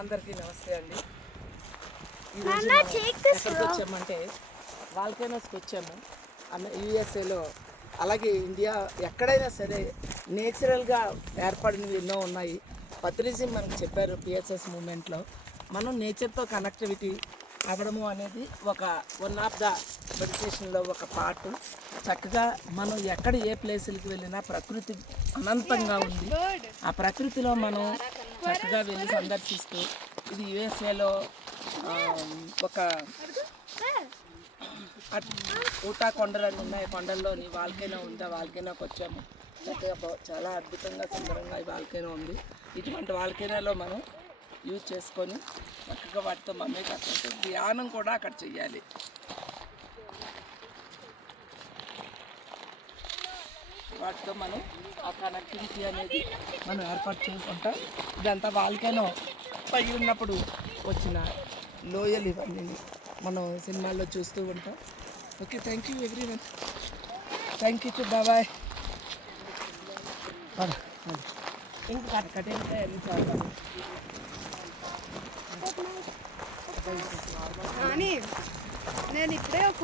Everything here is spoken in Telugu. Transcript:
అందరికీ నమస్తే అండి. ఈరోజు ఎక్కడికి వచ్చామంటే వాల్కెనోస్కి వచ్చాము. యూఎస్ఏలో అలాగే ఇండియా ఎక్కడైనా సరే నేచురల్గా ఏర్పడినవి ఎన్నో ఉన్నాయి. పత్రిజీ మనకు చెప్పారు పిఎస్ఎస్ మూమెంట్లో మనం నేచర్తో కనెక్టివిటీ అవ్వడము అనేది వన్ ఆఫ్ ద మెడిటేషన్లో ఒక పార్ట్. చక్కగా మనం ఎక్కడ ఏ ప్లేసులకి వెళ్ళినా ప్రకృతి అనంతంగా ఉంది. ఆ ప్రకృతిలో మనం చక్కగా వెళ్ళి సందర్శిస్తూ ఇది యుఎస్ఏలో ఒక ఊటా కొండలు అని ఉన్నాయి. కొండల్లోని వాల్కెనో ఉంది. ఆ వాల్కెనోకి వచ్చాము. చక్కగా చాలా అద్భుతంగా సుందరంగా ఈ వాల్కెనో ఉంది. ఇటువంటి వాల్కెనోలో మనం యూజ్ చేసుకొని చక్కగా వాటితో మమ్మీ కట్టినట్టు ధ్యానం కూడా అక్కడ చెయ్యాలి. వాటితో మనం ఆ కనెక్టివిటీ అనేది మనం ఏర్పాటు చేసుకుంటాం. ఇదంతా వాల్కెనో పై ఉన్నప్పుడు వచ్చిన లోయలు ఇవన్నీ మనం సినిమాల్లో చూస్తూ ఉంటాం. Okay, thank you everyone. Thank you బాబాయ్. ఇంకా కట్టేంటే అన్ని చాలా నేను ఇప్పుడే ఒక